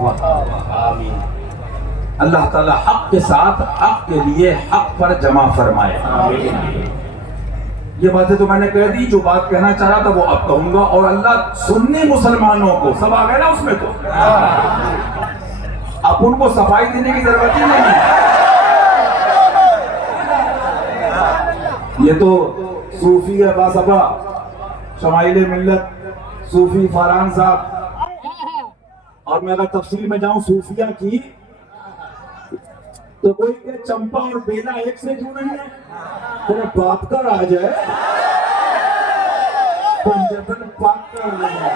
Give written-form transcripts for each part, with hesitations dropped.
آمین۔ اللہ تعالیٰ حق کے ساتھ حق کے لیے حق پر جمع فرمائے۔ یہ باتیں تو میں نے کہہ دی، جو بات کہنا چاہ رہا تھا وہ اب کہوں گا، اور اللہ سنی مسلمانوں کو سب آ گئے نا اس میں، تو اب ان کو صفائی دینے کی ضرورت ہی نہیں ہے۔ یہ تو صوفی باصفا شمائل ملت صوفی فاران صاحب، اور میں اگر تفصیل میں جاؤں صوفیہ کی تو کوئی کہ چمپا اور بیلا ایک سے کیوں نہیں ہے؟ تیرے باپ کا راج ہے، پنجابن پاک کا راج ہے۔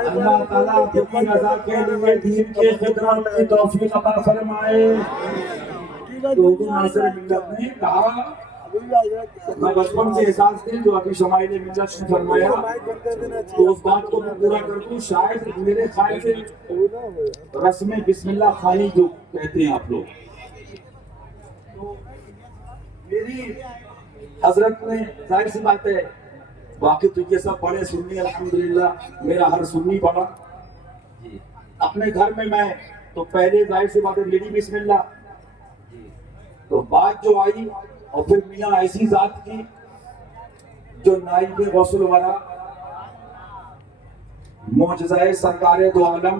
اللہ تعالیٰ اپنی رضا کے لیے دین کے خدمت کی توفیق عطا فرمائے۔ تو ناصر ملت نے کہا، میں بچپن سے احساس تھے جو ابھی شمائل ملت نے فرمایا، تو اس بات کو میں پورا کر دوں۔ شاید میرے خیال سے رسم بسم اللہ خانی جو کہتے ہیں آپ لوگ، تو میری حضرت نے ظاہر سی بات ہے، باقی تو یہ سب پڑھے سنی الحمدللہ، میرا ہر سنی پڑھا اپنے گھر میں تو پہلے ظاہر سی بات ہے میری بسم اللہ، تو بات جو آئی اور پھر میاں ایسی ذات کی جو نائب غوث الورا معجزہ سرکار دو عالم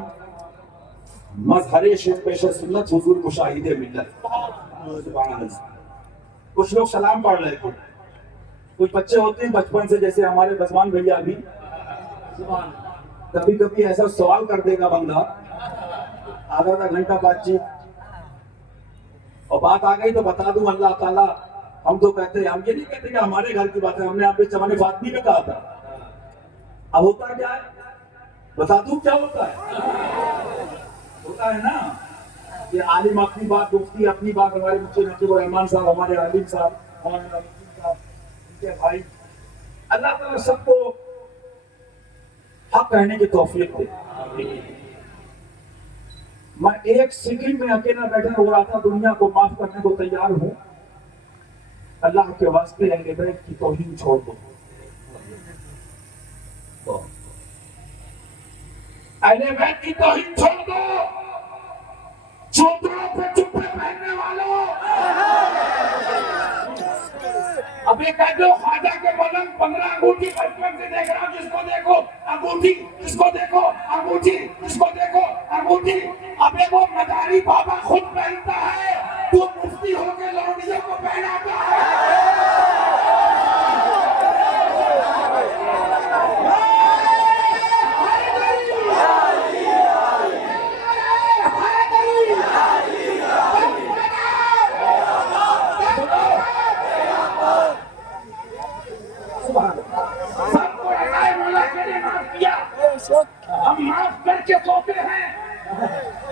مظہر شر پیش سنت حضور مشاہد ملت۔ کچھ لوگ سلام پڑھ رہے تھے، کچھ بچے ہوتے ہیں بچپن سے، جیسے ہمارے بزمان بھیا بھی کبھی کبھی ایسا سوال کر دے گا بندہ، آدھا گھنٹہ بات چیت اور بات آ گئی تو بتا دوں اللہ تعالیٰ، ہم تو کہتے ہیں، ہم یہ نہیں کہتے کہ ہمارے گھر کی بات ہے، ہم نے آپ کے زمانے فاطمی میں کہا تھا۔ اب ہوتا کیا ہے بتا دوں کیا ہوتا ہے نا، یہ عالم اپنی بات، مفتی اپنی بات، ہمارے مفتی نقیب الرحمان صاحب، ہمارے عالم صاحب، ہمارے بھائی، اللہ تعالیٰ سب کو حق کہنے کی توفیق دے۔ میں ایک سیکنڈ میں اکیلا بیٹھا ہو رہا تھا، دنیا کو معاف کرنے کو تیار ہوں، اللہ کے واسطے اہل بیت کی توہین چھوڑ دو، اہل بیت کی توہین چھوڑ دو، چوتروں پہ چپے پہننے والوں، اب یہ کہہ دو خواجہ کے پلنگ 15 انگوٹھی بچپن سے دیکھ رہا ہوں، جس کو دیکھو انگوٹھی، جس کو دیکھو انگوٹھی، جس کو دیکھو انگوٹھی۔ اب وہ مداری بابا خود پہنتا ہے، تو مفتی ہو کے لونڈیوں کو پہناتا ہے۔ ہم معاف کر کے سوتے ہیں،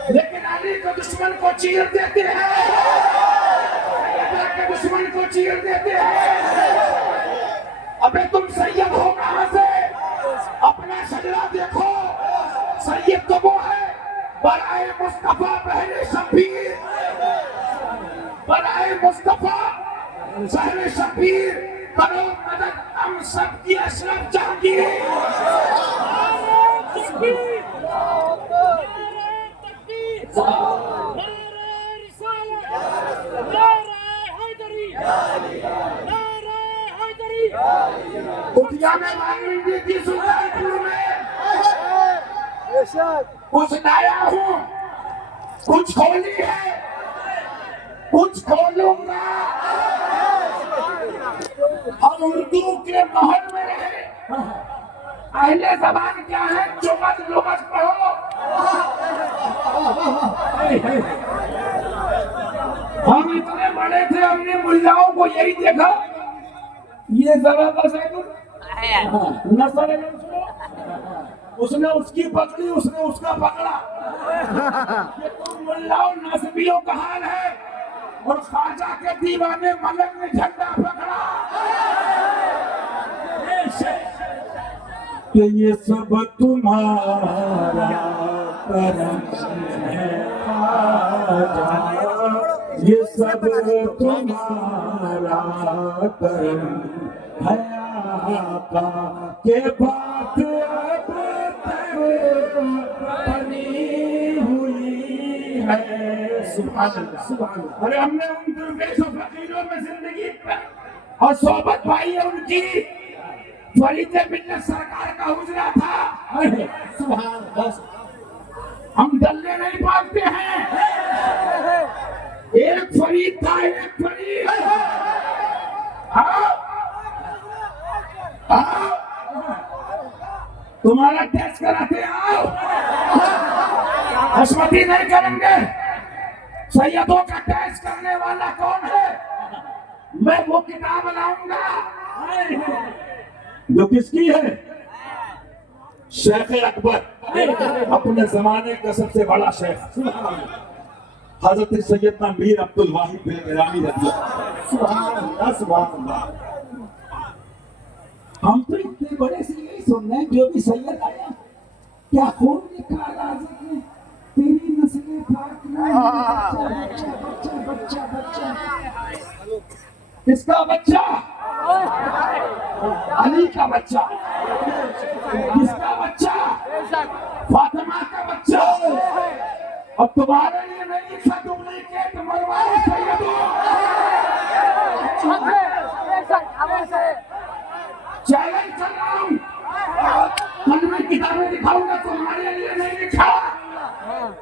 لیکن علی کے دشمن کو چیر دیتے ہیں، اللہ کے دشمن کو چیر دیتے ہیں۔ ابے تم سید ہو کہاں سے؟ اپنا شجرہ دیکھو، سید تو وہ ہے برائے مصطفیٰ پہلے شبیر، برائے مصطفیٰ پہلے شبیر، کرو مدد ہم سب کی اشرف جہانگیر۔ کتیا میں مانگی دی تھی سلطان پور میں، کچھ لایا ہوں، کچھ کھولی ہے، کچھ کھولوں گا۔ ہم اردو کے محل میں رہے، اہل زبان کیا ہے، چمچ لمچ پڑھو۔ ہم اتنے بڑے تھے، ہم نے ملاؤں کو یہی دیکھا، یہ ذرا بس ہے نسل اس نے اس کی پکڑی، اس نے اس کا پکڑا، یہ تم ملاؤں نسبیوں کا حال ہے، اور خواجہ کے دیوانے ملک نے جھنڈا پکڑا۔ کہ یہ سب تمہارا کرم ہے خواجہ، یہ سب تمہارا کرم ہے آقا، کہ بات اب تک بنی ہوئی ہے۔ سبحان اللہ، سبحان اللہ۔ ارے ہم نے ان درویش و فقیروں میں زندگی اور صحبت پائی ہے ان کی، فرید ملت سرکار کا حجرہ تھا، سبحان اللہ۔ ہم دلے نہیں پاتے ہیں، ایک فرید تھا، ایک فرید۔ تمہارا ٹیسٹ کراتے آؤ، حشمتی نہیں کریں گے۔ سیدوں کا ٹیسٹ کرنے والا کون ہے؟ میں وہ کتاب لاؤں گا جو کس کی ہے؟ شیخ اکبر، اپنے زمانے کا سب سے بڑا شیخ، حضرت سیدنا میر عبد الواحد بن ایرانی رضی اللہ عنہ۔ سبحان اللہ، سبحان اللہ۔ ہم تو اتنے بڑے سے یہی سن رہے ہیں، جو بھی سید آیا کیا خون لکھا رازق نے، تیری نسل پاک میں بچہ بچہ بچہ بچہ۔ کس کا بچہ؟ علی کا بچہ۔ کس کا بچہ؟ فاطمہ کا بچہ۔ اور تمہارے لیے نہیں لکھا ڈپلیکیٹ مروان سیدوں۔ چیلنج کر رہا ہوں، کل میں کتابیں دکھاؤں گا، تمہارے لیے نہیں لکھا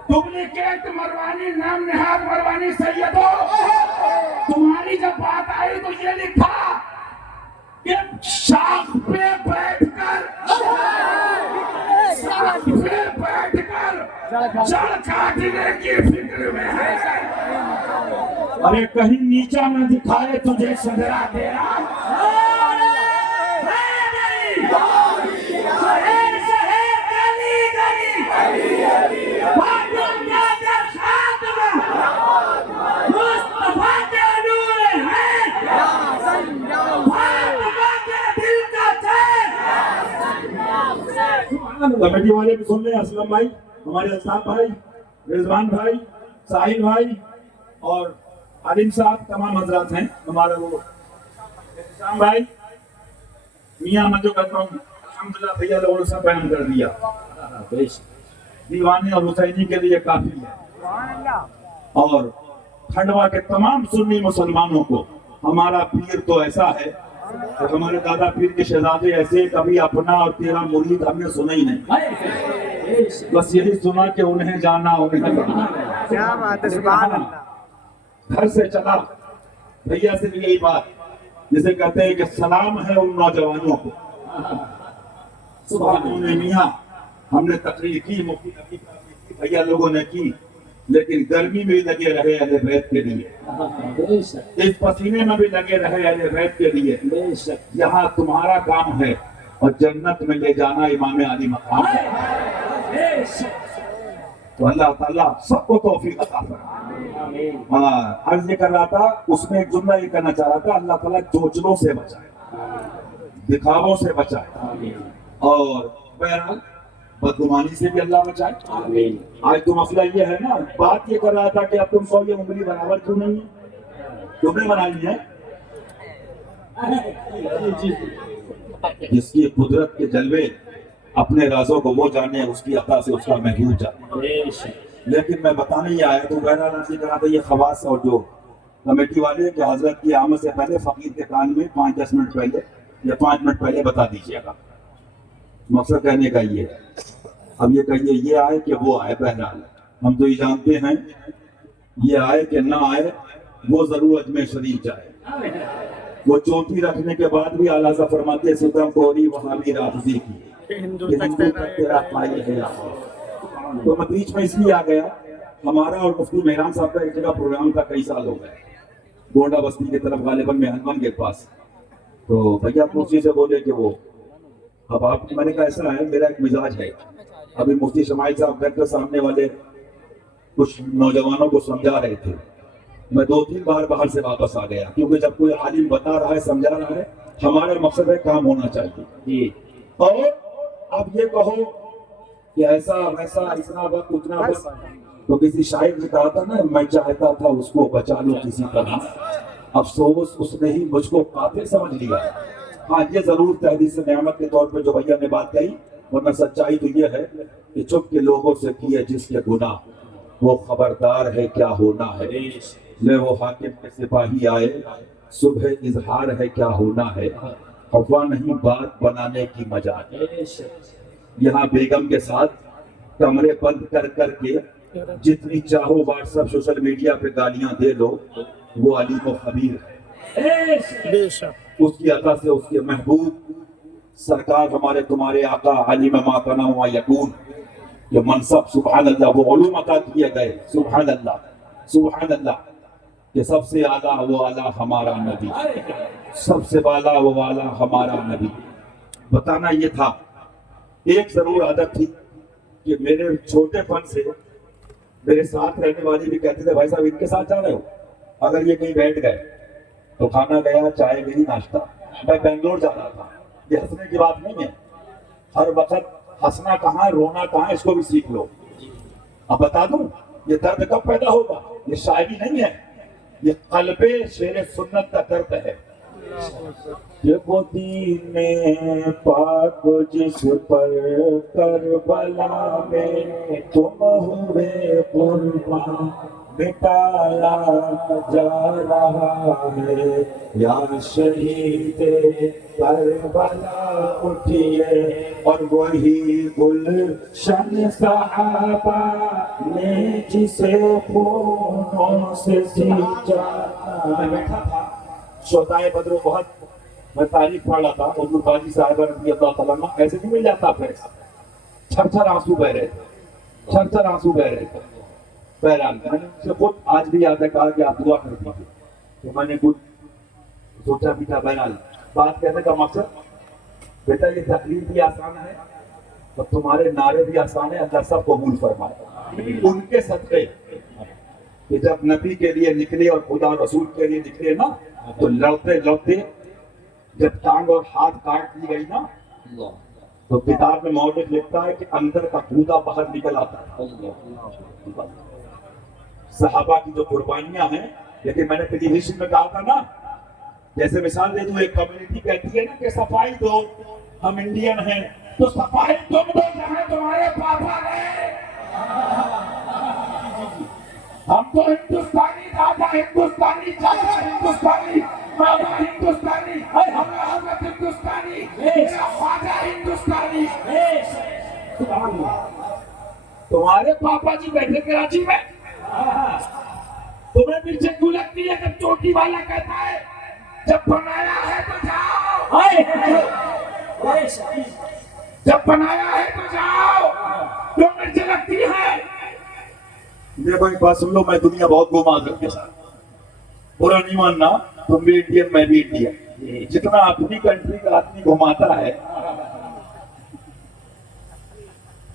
ڈپلیکیٹ مروانی، نام نہاد مروانی سیدوں۔ تمہاری جب بات آئی تو یہ لکھا کہ شاخ پہ بیٹھ کر جڑ کاٹنے کی فکر میں ہے۔ ارے کہیں نیچا نہ دکھائے تجھے شجرا تیرا۔ کمیٹی والے بھی سن لیں، اسلم بھائی، ہمارے الطاف بھائی، رضوان بھائی، ساحل بھائی اور عالم صاحب، تمام حضرات ہیں ہمارے، وہ احتشام بھائی، میاں میں جو کہتا ہوں الحمدللہ بھیا لوگوں نے سب بیان کر دیا۔ دیوانے اور حسینی کے لیے کافی ہے، اور کھنڈوا کے تمام سنی مسلمانوں کو ہمارا پیر تو ایسا ہے، اور ہمارے دادا پیر کے شہزادے ایسے، کبھی اپنا اور تیرا مرید ہم نے سنا ہی نہیں، بس یہی سنا کہ انہیں جانا انہیں جانا۔ کیا بات ہے، سبحان اللہ۔ گھر سے چلا بھیا سے بھی یہی بات، جسے کہتے ہیں کہ سلام ہے ان نوجوانوں کو۔ میاں ہم نے تقریر کی، مفتی نبی کی بھیا لوگوں نے کی، لیکن گرمی میں لگے رہے اہل بیت کے لیے، اس پسینے میں بھی لگے رہے اہل بیت کے لیے۔ یہاں تمہارا کام ہے، اور جنت میں لے جانا امام علی مقام ہے۔ تو اللہ تعالیٰ سب کو توفیق عطا فرمائے۔ عرض یہ کر رہا تھا، اس میں ایک جملہ یہ کہنا چاہ رہا تھا، اللہ تعالیٰ چوچلوں سے بچائے، دکھاووں سے بچائے، اور بہرحال بدگمانی سے بھی اللہ بچائے۔ آج تو مسئلہ یہ ہے نا، بات یہ کر رہا تھا کہ اب تم کو یہ انگلی برابر کیوں نہیں ہے، کیوں نہیں بنائی ہے؟ جس کی قدرت کے جلوے اپنے رازوں کو وہ جانے، اس کی عطا سے اس کا محبوب جانے۔ لیکن میں بتانے یہ آیا تو بہرحال عرض کر رہا تھا، یہ خواص اور جو کمیٹی والے کہ حضرت کی آمد سے پہلے فقیر کے کان میں 5-10 منٹ پہلے یا 5 منٹ پہلے بتا دیجیے گا۔ مقصد کہنے کا یہ ہے، اب یہ کہیے یہ آئے کہ وہ آئے، بہرحال ہم تو یہ جانتے ہیں، یہ آئے کہ نہ آئے، وہ ضرور اجمیر شریف جائے۔ وہ چوٹی رکھنے کے بعد بھی اعلیٰ حضرت فرماتے ستم کوری وہابی رافضی کی، ہندو تک تیرا پائی ہے۔ تو میں بیچ میں اس لیے آ گیا، ہمارا اور مفتی مہران صاحب کا ایک جگہ پروگرام تھا، کئی سال ہو گئے، گونڈا بستی کی طرف غالباً مہربان کے پاس۔ تو بھیا مفتی سے بولے کہ وہ اب آپ میں نے کہا ایسا ہے، میرا ایک مزاج ہے، ابھی مفتی شمائل صاحب گھر کے سامنے والے کچھ نوجوانوں کو سمجھا رہے تھے، میں 2-3 بار باہر سے واپس آ گیا، کیونکہ جب کوئی عالم بتا رہا ہے، سمجھا رہا ہے، ہمارا مقصد ہے کام ہونا چاہیے۔ اور اب یہ کہو کہ ایسا ویسا اتنا وقت اتنا وقت، تو کسی شاعر نے کہا تھا نا، میں چاہتا تھا اس کو بچا لوں کسی طرح، افسوس اس نے ہی مجھ کو قاتل سمجھ لیا۔ ہاں یہ ضرور تحدیث نعمت کے طور پہ جو بھیا نے بات کہی، ورنہ سچائی تو یہ ہے کہ چپ کے لوگوں سے کیے جس کے گناہ، وہ خبردار ہے کیا ہونا ہے، لے وہ حاکم کے سپاہی آئے، صبح اظہار ہے کیا ہونا ہے، ہوا نہیں بات بنانے کی مجال۔ یہاں بیگم کے ساتھ کمرے بند کر کر کے جتنی چاہو واٹس ایپ سوشل میڈیا پہ گالیاں دے لو، وہ علیم و خبیر ہے۔ اس کی عطا سے اس کے محبوب سرکار ہمارے تمہارے آقا علیم ما کان وما یکون، یہ منصب سبحان اللہ، وہ علوم عطا کیے گئے، سبحان اللہ سبحان اللہ، کہ سب سے اعلیٰ وہ اعلیٰ ہمارا نبی، سب سے بالا وہ والا ہمارا نبی۔ بتانا یہ تھا، ایک ضرور عادت تھی کہ میرے چھوٹے پن سے میرے ساتھ رہنے والے بھی کہتے تھے بھائی صاحب ان کے ساتھ جا رہے ہو، اگر یہ کہیں بیٹھ گئے تو کھانا گیا، چائے گئی، ناشتہ۔ میں بنگلور جا رہا تھا، یہ ہنسنے کی بات نہیں ہے، ہر وقت ہنسنا کہاں رونا کہاں، اس کو بھی سیکھ لو۔ اب بتا دوں یہ درد کب پیدا ہوگا، یہ شاعری نہیں ہے، یہ قلب شیر سنت کا درد ہے۔ یہ وہ دین پاک جس پر کربلا میں تم ہوئے قربان، مٹایا جا رہا ہے، یا شہید کربلا اٹھئے، اور وہی گلشن صحابہ نے جسے خونوں سے سینچا۔ میں بیٹھا تھا شہدائے بدر و احد، میں تاریخ پڑھ رہا تھا، حضور باجی صاحبہ رضی اللہ تعالیٰ عنہ، ایسے نہیں مل جاتا پھر، چھر چھر آنسو بہ رہے تھے، چھر چھر آنسو بہ رہے تھے۔ بہرحال میں نے ان سے خود آج بھی یاد ہے کہا کہ آپ دعا کر دیجیے، تو میں نے کچھ سوچا بھی تھا۔ بہرحال بات کہنے کا مقصد، بیٹا یہ تقریر بھی آسان ہے اور تمہارے نعرے بھی آسان ہے، اللہ سب قبول فرمائے ان کے صدقے، کہ جب نبی کے لیے نکلے اور خدا رسول کے لیے نکلے نا، تو لڑتے لڑتے جب ٹانگ اور ہاتھ کاٹ دی گئی نا، تو کتاب میں مورخ لکھتا ہے کہ اندر کا گودا باہر نکل آتا ہے۔ صحابہ کی جو قربانیاں ہیں، لیکن میں نے ٹیلی ویژن میں کہا تھا نا، جیسے مثال دے دوں، ایک کمیونٹی کہتی ہے نا کہ صفائی دو، ہم انڈین ہیں، تو صفائی تم دو جہاں تمہارے پاپا رہے، ہم تو ہندوستانی دادا، ہندوستانی چاچا، ہندوستانی بابا، ہندوستانی ہمارا حضرت ہندوستانی، میرا خواجہ ہندوستانی۔ تمہارے پاپا جی بیٹھے کراچی میں، تمہیں پیچھے کیوں لگتی ہے جب چوٹی والا کہتا ہے جب بنایا ہے تو جاؤ، جب بنایا ہے تو جاؤ، کیوں پیچھے لگتی ہے؟ دیکھو ایک بات سن لو، میں دنیا بہت گھما کر کے ساتھ، برا نہیں ماننا، تم بھی انڈین میں بھی انڈین، جتنا اپنی کنٹری کا آدمی گھماتا ہے،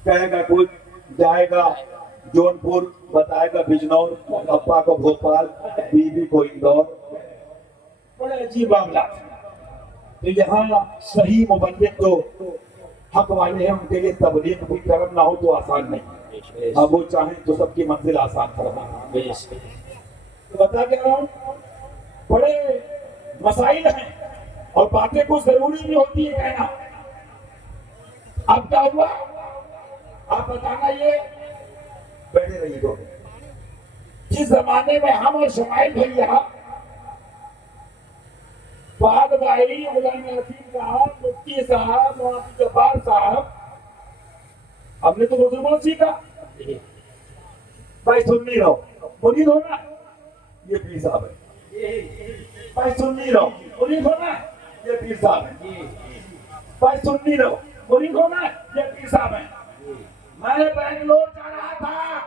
کہے گا کوئی جائے گا جون پور، بتائے گا بجنور، ابا کو بھوپال، بیوی کو اندور، بڑے عجیب معاملات ہیں۔ تو یہاں صحیح مبلغ جو حق والے ہیں، ان کے لیے تبلیغ بھی کرم نہ ہو تو آسان نہیں، اب وہ چاہیں تو سب کی منزل آسان کرنا۔ تو بتا کے رہا ہوں، بڑے مسائل ہیں اور باتیں کو ضروری نہیں ہوتی ہے کہنا۔ اب کیا ہوا آپ بتانا، یہ بیٹھے رہیے گا، جس زمانے میں ہم اور شمائل بھیا، فہد بھائی، غلام نصیر صاحب، مفتی صاحب، مولانا جبار صاحب، ہم نے تو بزرگوں سیکھا، بھائی سن نہیں رہو مرید ہونا، یہ پیر صاحب ہے، بھائی سن نہیں رہو مرید ہونا، یہ پیر صاحب ہے، بھائی سن نہیں رہو مرید ہونا، یہ پیر صاحب ہے۔ میں نے بنگلور جا رہا تھا،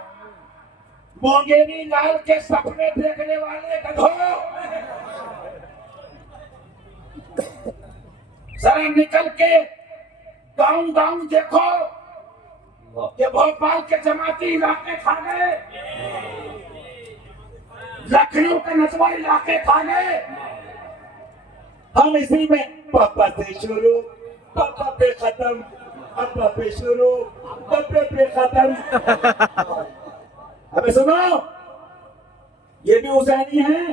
مونگینی لال کے سپنے دیکھنے والے گدھو، ذرا نکل کے گاؤں گاؤں دیکھو کہ بھوپال کے جماعتی علاقے کھا گئے، لکھنؤ کے نسواں علاقے کھا گئے، ہم اسی میں پاپا سے شروع، پاپا پہ ختم، ابا پہ شروع ابے پہ ختم. ابے سنو یہ بھی حسینی ہیں.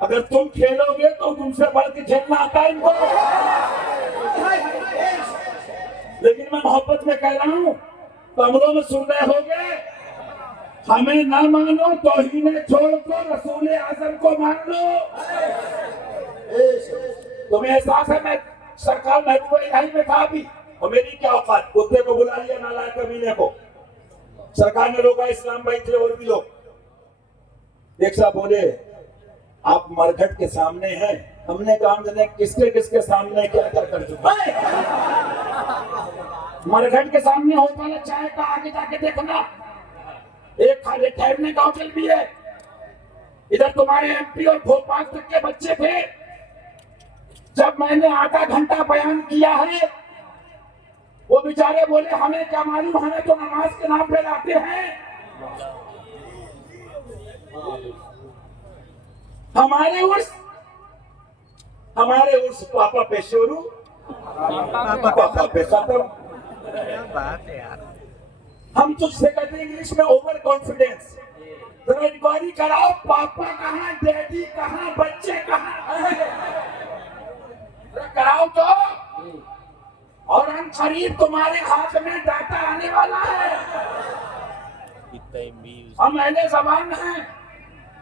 اگر تم کھیلو گے تو تم سے بڑھ کے کھیلنا آتا ہے ان کو. لیکن میں محبت میں کہہ رہا ہوں کمروں میں سن رہے ہوگے ہمیں نہ مانو توہین چھوڑ کر رسول اعظم کو مان لو. تمہیں احساس ہے میں سرکار محبوب الہی میں تھا ابھی اور میری کیا اوقات. کتے کو بلا لیا نالائق کمینے کو. سرکار نے روکا اسلام بھائی تھے اور بھی لوگ. ایک صاحب بولے آپ مرگھٹ کے سامنے ہیں. ہم نے کہا ہم نے کس کے سامنے کیا کیا کر چکے. مرگھٹ کے سامنے ہوتا ہے چائے کا آگے جا کے دیکھنا. ایک کھانے ٹھہرنے کا ہوٹل بھی ہے. ادھر تمہارے ایم پی اور بھوپال تک کے بچے تھے. جب میں نے آدھا گھنٹہ بیان کیا ہے وہ بیچارے بولے ہمیں کیا معلوم ہمیں تو نماز کے نام پہ لاتے ہیں. ہمارے عرس پاپا پہ شروع پاپا پہ ختم. کیا بات ہے یار. ہم تجھ سے کہتے ہیں انگلش میں اوور کانفیڈنس. ذرا انکوائری کراؤ پاپا کہاں ڈیڈی کہاں بچے کہاں کراؤ تو. اور ہم قریب تمہارے ہاتھ میں ڈاٹا آنے والا ہے. ہم اہل زبان ہیں.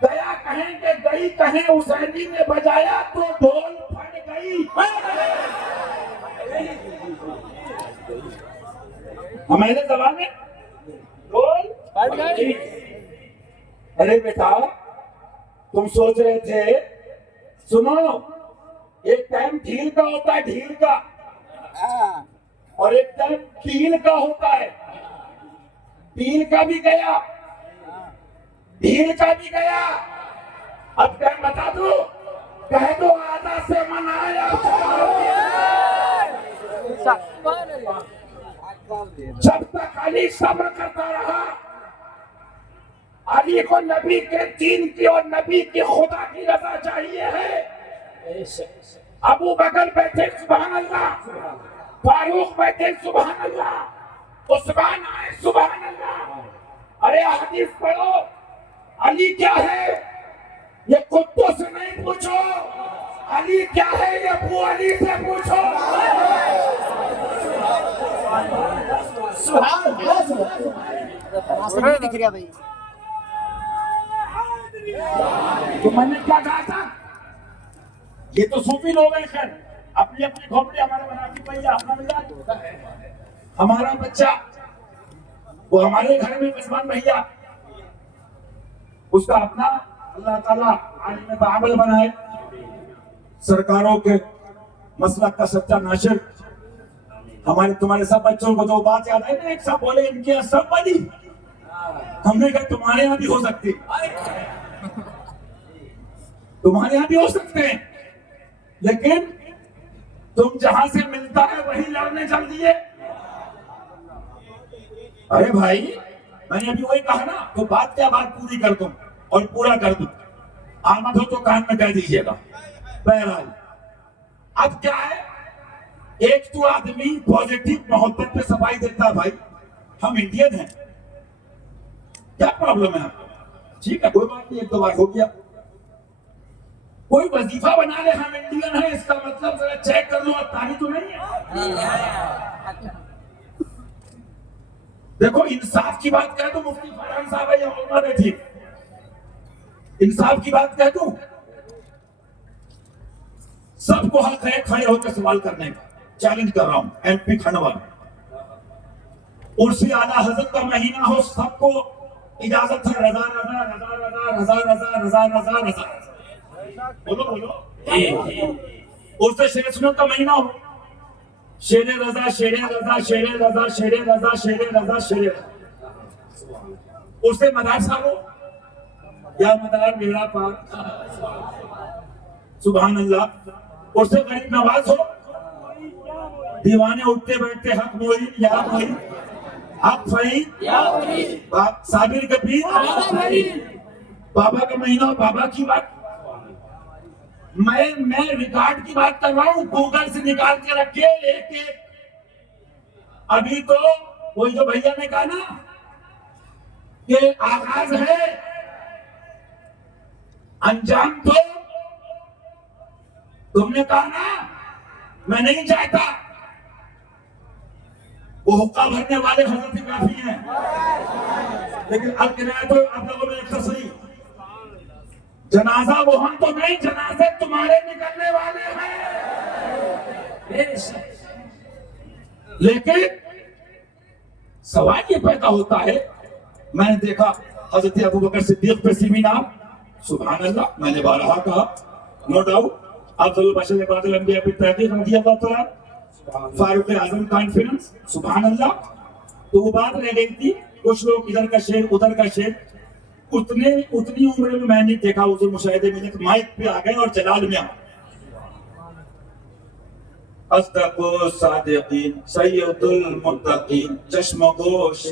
گیا کہیں کہ گئی کہیں حسینی نے بجایا تو ڈھول پھٹ گئی. ہم اہل زبان ہیں. ڈھول پھٹ گئی. ارے بیٹا تم سوچ رہے تھے سنو ایک ٹائم ڈھیل کا ہوتا ہے ڈھیل کا اور ایک ٹائم پیل کا ہوتا ہے. پیل کا بھی گیا ڈھیل کا بھی گیا. اب ٹائم بتا دو کہہ دو آدھا سے منایا جب تک علی صبر کرتا رہا. علی کو نبی کے دین کی اور نبی کی خدا کی رضا چاہیے ہے. ابو بکر بیٹھے سبحان اللہ. فاروق بیٹھے سبحان اللہ. عثمان آئے سبحان اللہ. ارے حدیث پڑھو علی کیا ہے یہ کتوں سے نہیں پوچھو. علی کیا ہے یہ ابو علی سے پوچھو. دکھ رہا بھائی. تو میں نے کیا کہا تھا یہ تو صوفی لوگ ہیں. خیر اپنی اپنی کھوپڑی ہمارے منافی بھیا ہمارا بچہ وہ ہمارے گھر میں قسمان بھیا اس کا اپنا اللہ تعالیٰ عالم بعمل بنائے. سرکاروں کے مسلک کا سچا ناشر. ہمارے تمہارے سب بچوں کو جو بات یاد ہے نا ایک سب بولے ان کے سب بنی. ہم نے کہا تمہارے یہاں بھی ہو سکتی تمہارے یہاں بھی ہو سکتے ہیں لیکن تم جہاں سے ملتا ہے وہی لڑنے چل دیے. ارے بھائی میں نے ابھی وہی کہا نا تو بات کیا بات پوری کر دوں اور پورا کر دوں. آمد ہو تو کان میں کہہ دیجیے گا. بہرحال اب کیا ہے ایک تو آدمی پازیٹیو محبت پہ صفائی دیتا ہے. بھائی ہم انڈین ہیں کیا پرابلم ہے آپ کو. ٹھیک ہے کوئی بات نہیں ایک دو بار ہو گیا. کوئی وظیفہ بنا لے ہم انڈین ہیں اس کا مطلب ذرا چیک کر لو اب تاریخ تو نہیں ہے. دیکھو انصاف کی بات کہہ دوں مفتی فرحان صاحب ہے یا عمر ہے ٹھیک. انصاف کی بات کہہ دوں سب کو حق ہے کھڑے ہو کے سوال کرنے کا. چیلنج کر رہا ہوں ایم پی کھنڈوا عرصی اعلیٰ حضرت کا مہینہ ہو سب کو اجازت ہے. رضا رضا رضا رضا رضا رضا رضا رضا رضا بولو بولو. عرص شیر سنت کا مہینہ ہو شیر رضا شیر رضا شیر رضا شیر رضا شیر رضا شیر رضا. عرص مدار صاحب ہو یا مدار میرا پاک سبحان اللہ. عرص غریب نواز ہو دیوانے اٹھتے بیٹھتے حق موئی یا موئی حق فہیم صابر کبیر بابا کا مہینہ بابا کی بات. میں ریکارڈ کی بات کر رہا ہوں گوگل سے نکال کے رکھے ایک ابھی تو وہی جو بھیا نے کہا نا کہ آغاز ہے انجام تو تم نے کہا نا میں نہیں چاہتا، وہ حقہ بھرنے والے حضرت کافی ہیں، لیکن اب کنایت تو آپ لوگوں میں ایک تصریح جنازہ وہ ہم تو نہیں، جنازے تمہارے نکلنے والے ہیں، لیکن سوال یہ پیدا ہوتا ہے، میں نے دیکھا حضرت ابو بکر صدیق پہ سیمینار، سبحان اللہ، میں نے بارہا کہا نو ڈاؤٹ افضل البشر بعد الانبیاء بالتحقیق رضی اللہ تعالیٰ، فاروق اعظم کانفرنس، سبحان اللہ، تو وہ بات رہ گئی تھی، کچھ لوگ ادھر کا شیخ ادھر کا شیخ، اتنی عمر میں نہیں دیکھا حضور مشاہدے میں، مائک پہ آ گئے اور جلال میں اصدق الصادقین سید المتقین چشم گوش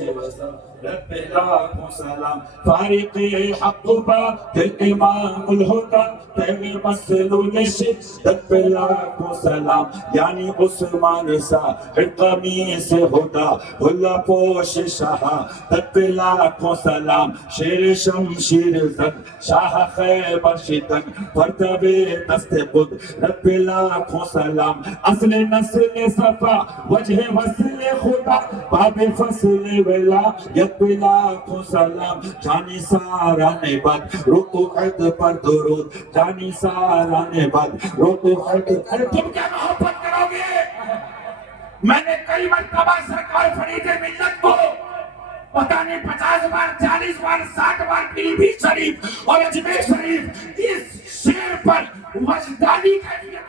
رب لاکھوں سلام فارق حق باطل امام الہدی تیغ مسلول شدت پہ لاکھوں سلام، یعنی عثمان صاحب قمیص ہدا اللہ پوش شہادت پہ لاکھوں سلام، شیر شمشیر زد شاہ خیبر شتن فرتب دست قدرت پہ لاکھوں سلام، اصل نسل صفا وجہ وصل خدا باب فصل ولایت پہ لاکھوں سلام، جانی سارا نے بد رکو حد پر درود، جانی سارا نے بد رکو حد، تم کیا محبت کرو گے؟ میں نے کئی مرتبہ سرکار فرید ملت کو پتہ نہیں 50 بار 40 بار 60 بار پیلی بھیت شریف اور اجمیر شریف اس شیر پر وجدانی کیفیت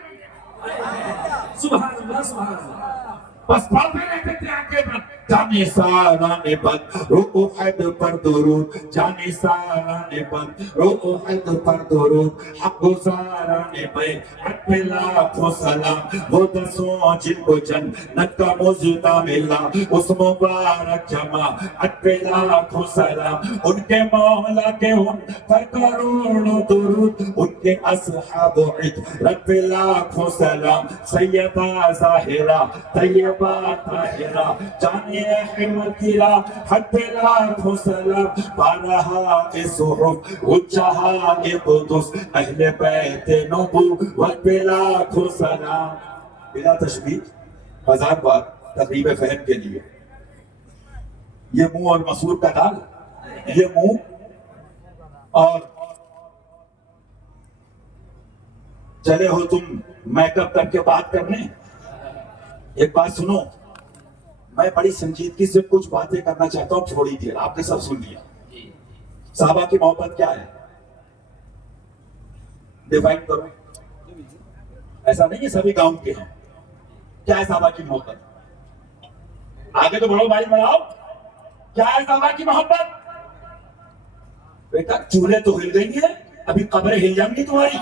سبحان اللہ سبحان اللہ بس پڑھتے رہتے تھے آگے پر، جانی سارا نے بد رکو حد پر درود، جانی سارا نے بد رکو حد پر درود، حق سارا نے بے حد پہ لاکھوں سلام، وہ دسوں جن کو جنت کا مجدہ ملا اس مبارک جماعت پہ لاکھوں سلام، ان کے مولا کے ان پر کروڑوں درود، ان کے اصحاب عطرت پہ لاکھوں سلام، سیدہ ظاہرہ طیبہ طاہرہ جانی احمد کی راحت پہ لاکھوں سلام، بارہا صحف اجہا قدس اہل بیت نبوت پہ لاکھوں سلام، بلا تشبیہ 1000 بار تقریب فہم کے لیے، یہ منہ اور مسور کا ڈال، یہ منہ اور چلے ہو تم میک اپ کر کے بات کرنے، ایک بات سنو، میں بڑی سنجیدگی سے کچھ باتیں کرنا چاہتا ہوں، تھوڑی دیر آپ نے سب سن لیا، صحابہ کی محبت کیا ہے ڈیفائن کرو، ایسا نہیں ہے سبھی گاؤں کے ہیں، کیا ہے صحابہ کی محبت؟ آگے تو بڑھو بھائی بڑھاؤ، کیا ہے صحابہ کی محبت؟ بیٹا چولہے تو ہل گئی ہیں، ابھی قبریں ہل جائیں گی تمہاری،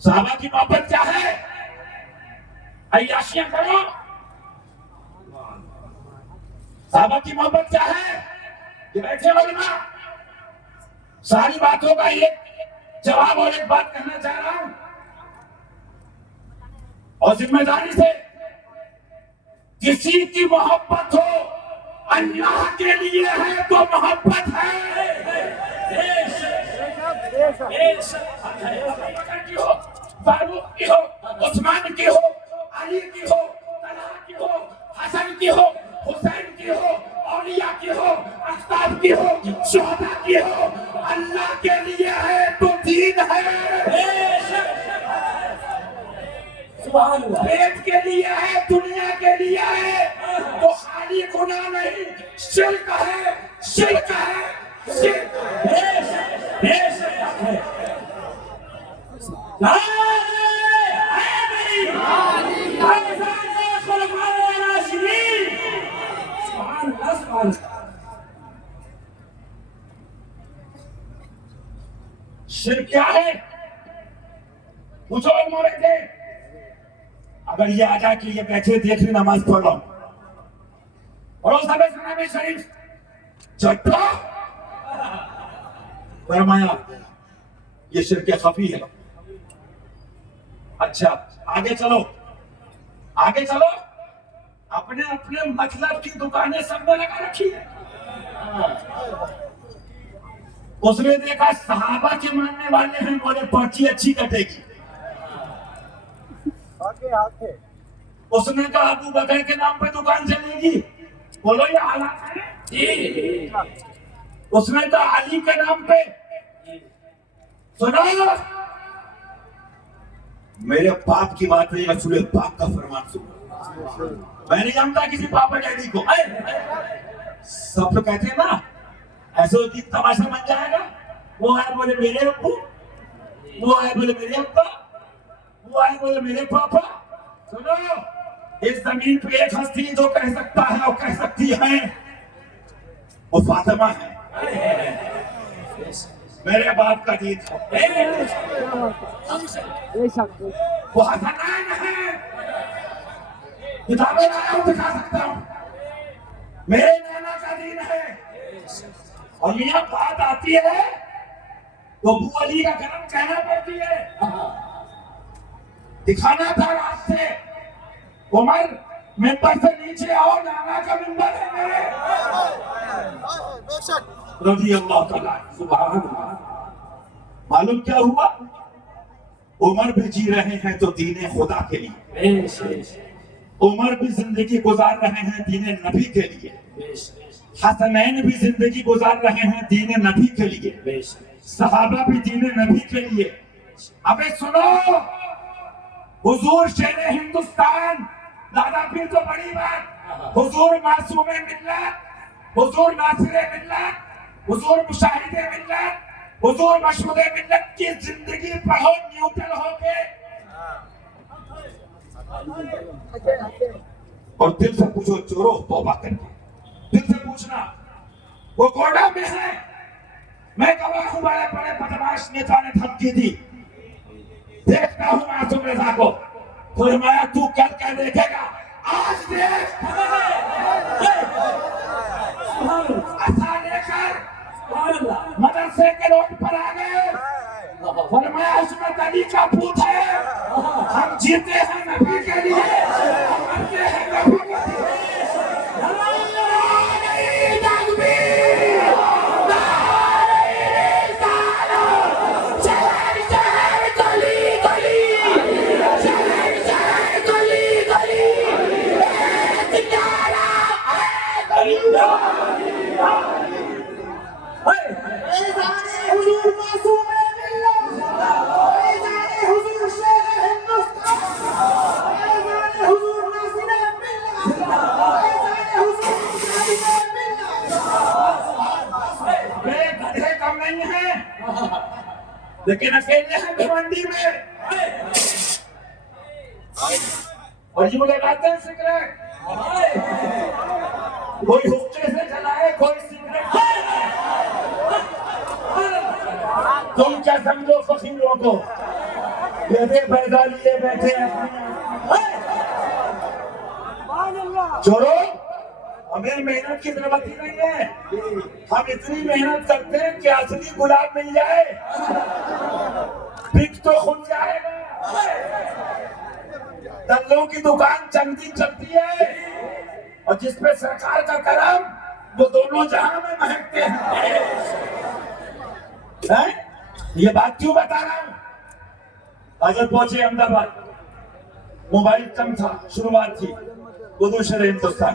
صحابہ کی محبت کیا ہے؟ عیاشیاں کرو، صحابہ کی محبت کیا ہے؟ یہ بیٹھے علماء ساری باتوں کا ایک جواب اور ایک بات کہنا چاہ رہا ہوں، اور ذمہ داری سے، کسی کی محبت ہو اللہ کے لیے ہے تو محبت ہے، فاروق کی ہو، عثمان کی ہو، علی کی ہو، طلحہ کی ہو، حسن کی ہو، حسین کی ہو، اولیاء کی ہو، اقطاب کی ہو، شہداء کی ہو، اللہ کے لیے ہے تو دین ہے، پیٹ کے لیے ہے، دنیا کے لیے ہے تو خالی گناہ نہیں، شرک ہے، شرک ہے، شرک ہے، شرک کیا ہے؟ پوچھو علماء بیٹھے، اگر یہ آ جائے کہ یہ بیٹھے دیکھ لی نماز پڑھ رہا ہوں اور اس سب سنابی شریف چٹو فرمایا یہ شرک خفی ہے، اچھا آگے چلو، آگے چلو، اپنے اپنے مطلب کی دکانیں سب نے لگا رکھی ہے. اس نے دیکھا صحابہ کے ماننے والے ہیں, بولے پرچی اچھی کٹے گی. اس نے کہا ابو بکر کے نام پہ دکان چلے گی, بولو یہ حالات ہے جی. اس نے کہا علی کے نام پہ, سنو میرے باپ کی بات نہیں, رسول پاک کا فرمان سنو. میں نہیں جانتا کسی پاپا ڈیڈی کو. سب لوگ کہتے ہیں نا ایسے ہوتی تماشا بن جائے گا, وہ آئے بولے میرے ابو, وہ آئے بولے میرے ابا, وہ آئے بولے میرے پاپا. سنو اس زمین پہ ایک ہستی جو کہہ سکتا ہے اور کہہ سکتی ہے وہ فاطمہ ہے, میرے باپ کا دین ہے. وہ حسنین ہے, کتابیں لایا ہوں دکھا سکتا ہوں, میرے نانا کا دین ہے. اور یہاں بات آتی ہے تو ابو علی کا کرم کہنا پڑتی ہے. دکھانا تھا رات سے, عمر ممبر سے نیچے آؤ, نانا کا ممبر ہے میرے. رضی اللہ تعالیٰ, سبحان اللہ. معلوم کیا ہوا, عمر بھی جی رہے ہیں تو دین خدا کے لیے, عمر بھی زندگی گزار رہے ہیں دین نبی کے لیے, حسنین بھی زندگی گزار رہے ہیں دین نبی کے لیے, صحابہ بھی دین نبی کے لیے. ابے سنو, حضور شیر ہندوستان, دادا پیر تو بڑی بات, حضور معصوم ملت, حضور ناصر ملت, حضور مشاہد ملت, حضور مشہود ملت کی زندگی پڑھو نیوٹرل ہو کے, اور دل سے پوچھو چورو توبہ کر کے, دل سے پوچھنا. وہ گوڑا میں ہے, میں گواہ ہوں بڑے بڑے بدماش نیتا نے دھمکی دی, دیکھتا ہوں معصوم رضا کو, فرمایا تو کر کے دیکھے گا, آج دیکھ. ایسا لے کر مدرسے کے روڈ پر آ گئے, فرمایا اس میں علی کا پوت ہے, ہم جیتے ہیں نبی کے لیے, ہم مرتے ہیں نبی کے لیے. لیکن اکیلے ہیں بھیونڈی میں, اور یوں لگاتے ہیں سگریٹ, کوئی حقے سے جلائے, کوئی سگریٹ. تم کیا سمجھو فقیروں کو, یہ پیدا لیے بیٹھے ہیں. چورو, ہمیں محنت کی ضرورت ہی نہیں ہے, ہم اتنی محنت کرتے ہیں کہ اصلی گلاب مل جائے, بک تو خود جائے گا. دلوں کی دکان چند دن چلتی ہے, اور جس پہ سرکار کا کرم, وہ دونوں جہاں میں مہکتے ہیں. یہ بات کیوں بتا رہا ہوں, حضرت پہنچے احمدآباد, موبائل کم تھا, شروعات تھی, اردو شہر ہندوستان.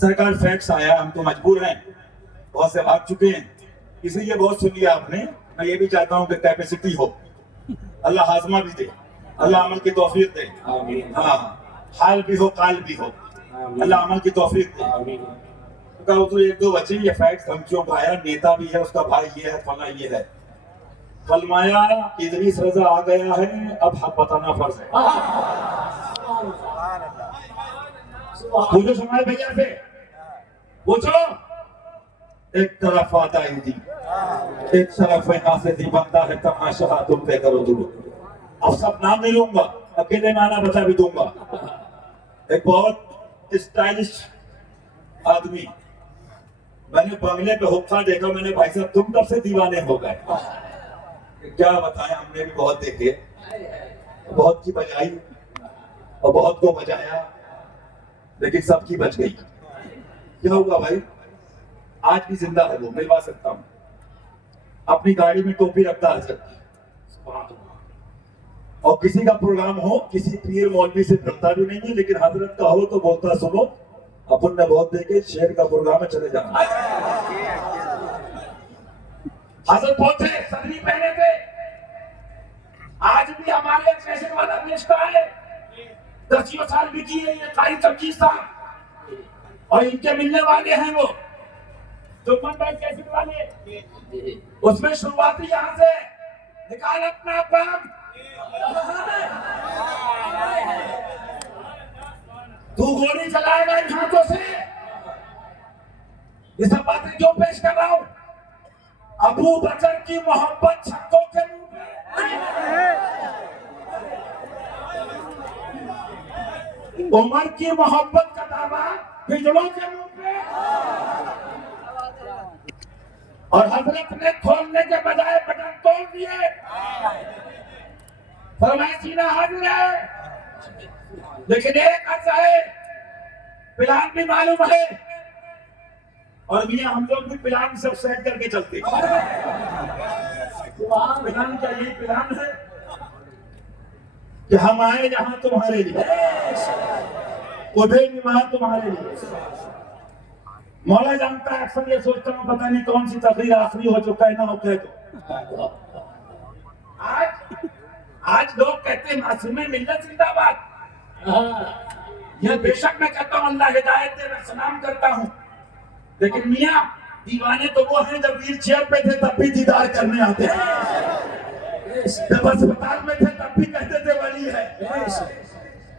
سرکار فیکس آیا, ہم تو مجبور ہیں, بہت سے بھاگ چکے ہیں, اس لیے بہت سن لیا آپ نے. میں یہ بھی چاہتا ہوں کہ کیپیسٹی ہو, اللہ ہاضمہ بھی دے, اللہ عمل کی توفیق دے. ہاں, حال بھی ہو قال بھی ہو, اللہ عمل کی توفیق دے. کہا تو ایک دو بچے, یہ فیکس دھمکیوں کا آیا, نیتا بھی ہے, اس کا بھائی یہ ہے, فلاں یہ ہے. فرمایا ادریس رضا آ گیا ہے, اب حق بتانا فرض ہے. پوچھو سمائے بھیا سے, پوچھو. ایک طرف آتا ہی دی, ایک طرف یہاں سے دی, بنتا ہے تماشا, تم پہ کرو دلو. اب سب نام نہیں لوں گا, اکیلے نانا بتا بھی دوں گا. ایک بہت اسٹائلش آدمی, میں نے بنگلے پہ حقہ دیکھا, میں نے بھائی صاحب تم کب سے دیوانے ہو گئے. کیا بتائیں, ہم نے بھی بہت دیکھے, بہت کی بجائی اور بہت کو بجایا, لیکن سب کی بچ گئی. کیا ہوا بھائی؟ آج بھی زندہ ہے وہ, ملوا سکتا ہوں. اپنی گاڑی میں ٹوپی رکھتا ہے, اور کسی کا پروگرام ہو, کسی پیر مولوی سے ڈرتا بھی نہیں ہے, لیکن حضرت کا ہو تو بولتا سنو اپن نے بہت دیکھے, شیر کا پروگرام ہے, چلے جانا. حضرت پہنچے, صدری پہنے تھے. آج بھی ہمارے فیشن والا رشتہ ہے, 10 سال بھی کی ہے یہ قاری چمچی صاحب, اور ان کے ملنے والے ہیں وہ چوپن بھائی کیسٹ والے. اس میں شروعاتی یہاں سے نکال اپنا پاک, تو گولی چلائے گا ان ہاتھوں سے. یہ سب باتیں کیوں پیش کر رہا ہوں؟ ابو بکر کی محبت چھتوں کے منہ پہ, عمر کی محبت کا دعویٰ ہجڑوں کے منہ پہ, اور حضرت نے کھولنے کے بجائے بٹن توڑ دیے. فرمایا سینہ حاضر ہے, لیکن ایک عرض ہے, پلان بھی معلوم ہے, اور میاں ہم لوگ بھی پلان سب سیٹ کر کے چلتے. پلان کا یہ پلان ہے کہ ہم آئے جہاں تمہارے لیے, ادھر بھی وہاں تمہارے لیے. مولا جانتا ہے, اکثر یہ سوچتا ہوں پتہ نہیں کون سی تقریر آخری ہو چکا ہے, نہ ہو کہہ تو. آج لوگ کہتے ہیں معصوم ملت زندہ باد. یہ بے شک میں کہتا ہوں اللہ ہدایت دے, میں سلام کرتا ہوں, لیکن میاں دیوانے تو وہ ہیں جب ویل چیئر پہ تھے تب بھی دیدار کرنے آتے ہیں, جب اسپتال میں تھے تب بھی کہتے تھے ولی ہے.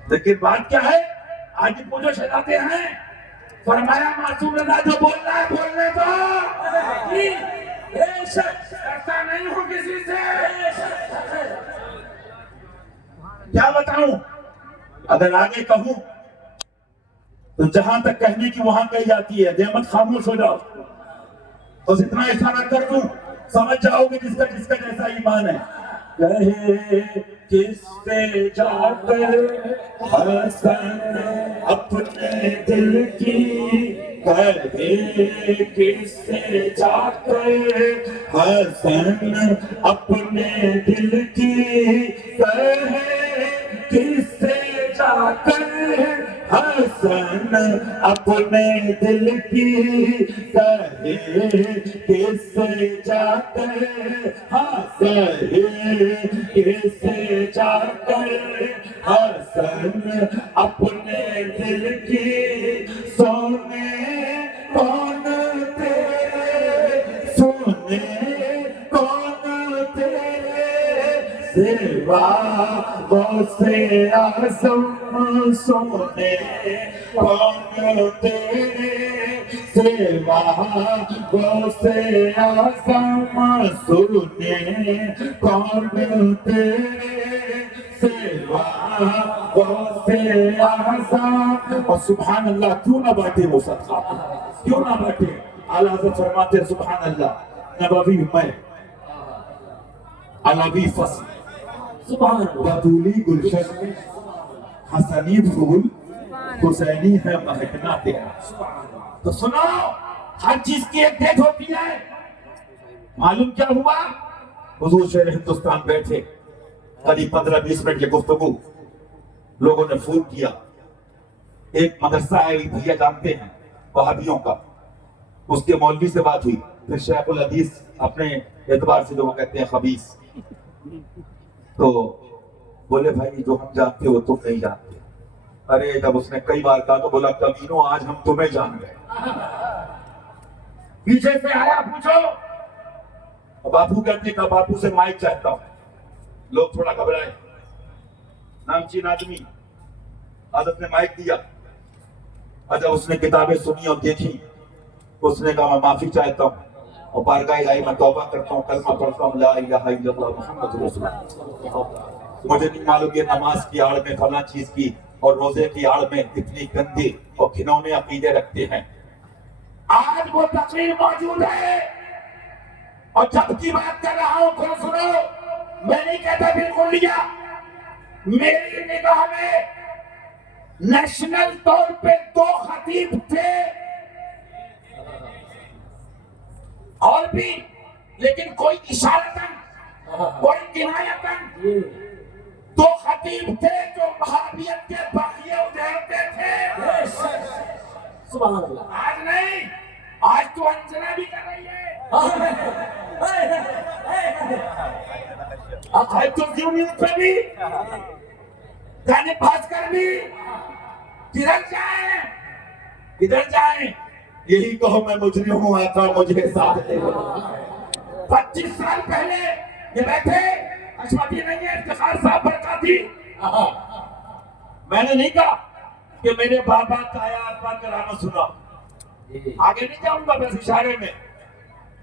لیکن بات کیا ہے, آج پوجو شہزادے ہیں, فرمایا معصوم رضا جو بول رہا ہے بولنے دو, ایسا نہیں ہو کسی سے. کیا بتاؤں, اگر آگے کہوں تو جہاں تک کہنے کی وہاں کہی جاتی ہے, نعمت خاموش ہو جاؤ. بس اتنا اشارہ کر دوں, سمجھ جاؤ گے جس کا جیسا ایمان ہے. کہے کس سے جا کر حسن اپنے دل کی, کہے کس سے جا کر حسن اپنے دل کی, کہے کس سے جا کر حسن اپنے دل کی, کہے کس سے جا کر حسن, کس سے جا کر حسن اپنے دل کی. سونے کون تیرے, سونے کون تیرے سوا غوث اعظم, سونے کون تیرے سوا غوث اعظم, سونے کون تیرے سوا غوث اعظم. اور سبحان اللہ کیوں نہ بانٹے وہ صدقہ, کیوں نہ بانٹے. اعلیٰ حضرت فرماتے ہیں سبحان اللہ, نبوی میں علوی فصل, بدولی گلشن میں حسنی پھول, حسینی ہے مہکنا تیرا. تو سنو, ہر چیز کی ایک ڈیٹ ہوتی ہے. معلوم کیا ہوا, حضور شہر ہندوستان بیٹھے, قریب 15-20 منٹ کی گفتگو, لوگوں نے فون کیا. ایک مدرسہ ہے بھیا جانتے ہیں وہابیوں کا, اس کے مولوی سے بات ہوئی. پھر شیخ الحدیث اپنے اعتبار سے جو وہ کہتے ہیں خبیث, تو بولے بھائی جو ہم جانتے وہ تم نہیں جانتے. ارے جب اس نے کئی بار کہا تو بولا کمینو آج ہم تمہیں جان گئے. پیچھے سے آیا پوچھو, باپو کہتے کہ باپو سے مائک چاہتا ہوں. لوگ تھوڑا گھبرائے, نامچین آدمی. حضرت نے مائک دیا, اچھا اس نے کتابیں سنی اور دیکھی. اس نے کہا میں معافی چاہتا ہوں اور بارگاہ الہی میں توبہ کرتا ہوں, کلمہ پڑھتا ہوں لا الہ الا اللہ محمد رسول اللہ. مجھے نہیں معلوم یہ نماز کی آڑ میں فلاں چیز کی اور روزے کی آڑ میں اتنی گندے اور گھنونے عقیدے رکھتے ہیں. آج وہ تقریر موجود ہے, اور جب کی بات کر رہا ہوں کھول سنو. میں نہیں کہتا بالکل لیا, میری نگاہ میں نیشنل طور پہ 2 خطیب تھے اور بھی، لیکن کوئی اشارتاً کوئی کنایتاً 2 خطیب تھے جو وہابیت کے بقیے ادھیڑتے تھے. سبحان اللہ. آج نہیں، آج تو انجنا بھی کر رہی ہے، آج تو زیو نیوز پہ بھی، دینک بھاسکر بھی. کدھر جائیں یہی کہو میں مجرم ہوں، آقا مجھے ساتھ دے. 25 سال پہلے یہ بیٹھے اشوتی نہیں ہے، افتخار صاحب برکاتی. میں نے نہیں کہا کہ میرے بابا کا آیات پاک کرانا سنا، آگے نہیں جاؤں گا بس اشارے میں.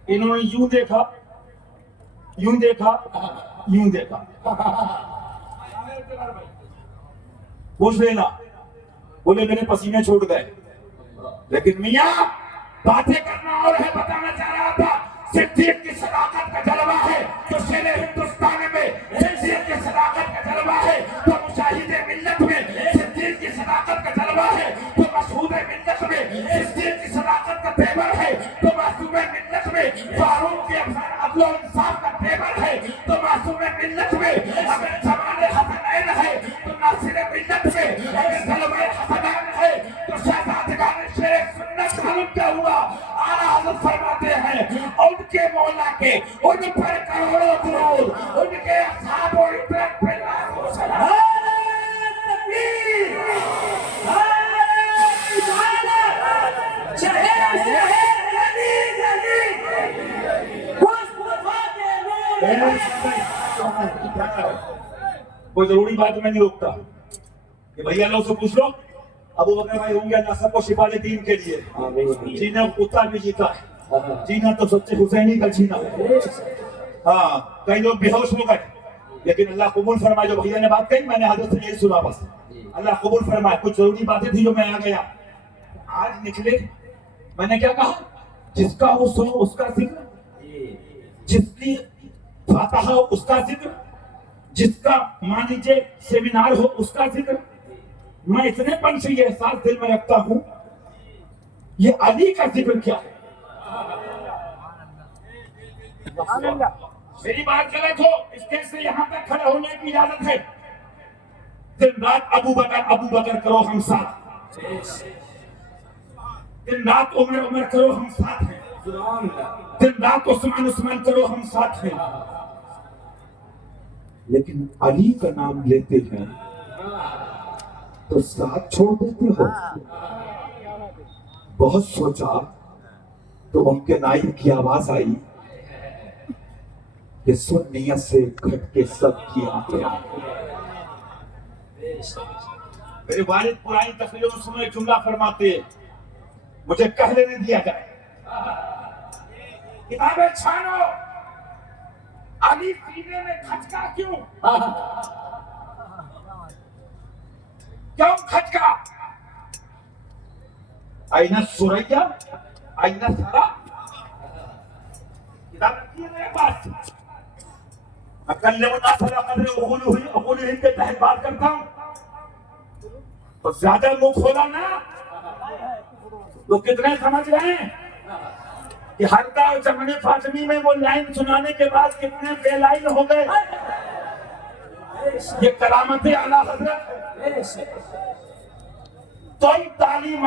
انہوں نے یوں دیکھا، یوں دیکھا، یوں دیکھا. پوچھ لینا، بولے میرے پسینے چھوٹ گئے. لیکن میاں باتیں کرنا اور ہے، بتانا چاہ رہا تھا صدیق کی صداقت کا جلوہ ہے تو شیر ہندوستان میں، صدیق کی صداقت کا جلوہ ہے تو مجاہد ملت میں، صدیق کی صداقت کا جلوہ ہے تو مشہود ملت میں، صدیق کی صداقت کا تیور ہے تو معصوم ملت میں، فاروق کے عدل و انصاف کا تیور ہے تو معصوم ملت میں. اگر جمال حسنین ہے تو ناصر ملت میں، اگر جلوہ حسنین ہے تو شہزادگان شیر سنت معلوم کیا ہوا. اعلیٰ حضرت فرماتے ہیں ان کے مولا کے، ان پر کروڑوں درود، ان کے اصحاب و عطرت پہ لاکھوں سلام. کوئی ضروری بات میں نہیں روکتا کہ بھیا اللہ سے پوچھ لو ابو بکر بھائی ہوں گے، اللہ سب کو شفا دے دین کے لیے. جینا کتا بھی جیتا ہے، جینا تو سچے حسینی کا جینا. ہاں کئی لوگ بے ہوش ہو گئے، لیکن اللہ قبول فرمائے. جو بھیا نے بات کہی میں نے حضرت سے یہی سنا، بس اللہ قبول فرمائے. کچھ ضروری باتیں تھی جو میں آ گیا. آج نکلے میں نے کیا کہا، جس کا وہ سنو اس کا ذکر، جس کی فاتحہ ہو اس کا ذکر، جس کا مان لیجیے سیمینار ہو اس کا ذکر. میں اتنے پن سے یہ احساس دل میں رکھتا ہوں، یہ علی کا ذکر کیا ہے. میری بات غلط ہو اسٹیج سے یہاں تک کھڑے ہونے کی اجازت ہے. دن رات ابو بکر کرو ہم ساتھ، دن رات عمر کرو ہم ساتھ ہیں، دن رات عثمان کرو ہم ساتھ ہیں. لیکن علی کا نام لیتے ہیں تو ساتھ چھوڑ دیتے ہو. بہت سوچا تو ان کے نائب کی آواز آئی کہ سن نیت سے گھٹ کے سب کی آنکھیں. میرے والد پرانی تقریروں میں سنو ایک جملہ فرماتے ہیں، مجھے کہہ لینے دیا جائے. کتابیں چھانو، علی سینے میں کھچکا کیوں؟ کیوں کھچکا؟ اینا سوریا، اینا سارا. کتاب رکھی ہے میرے پاس. اکلم الناس علی قدر عقولہم کے تحت بات کرتا ہوں تو زیادہ منہ کھولا نا تو کتنے سمجھ رہے ہیں کہ حلقہ اور چمن فاطمی میں وہ لائن سنانے کے بعد کتنے بے لائن ہو گئے. یہ کرامت اعلیٰ حضرت. تم تعلیم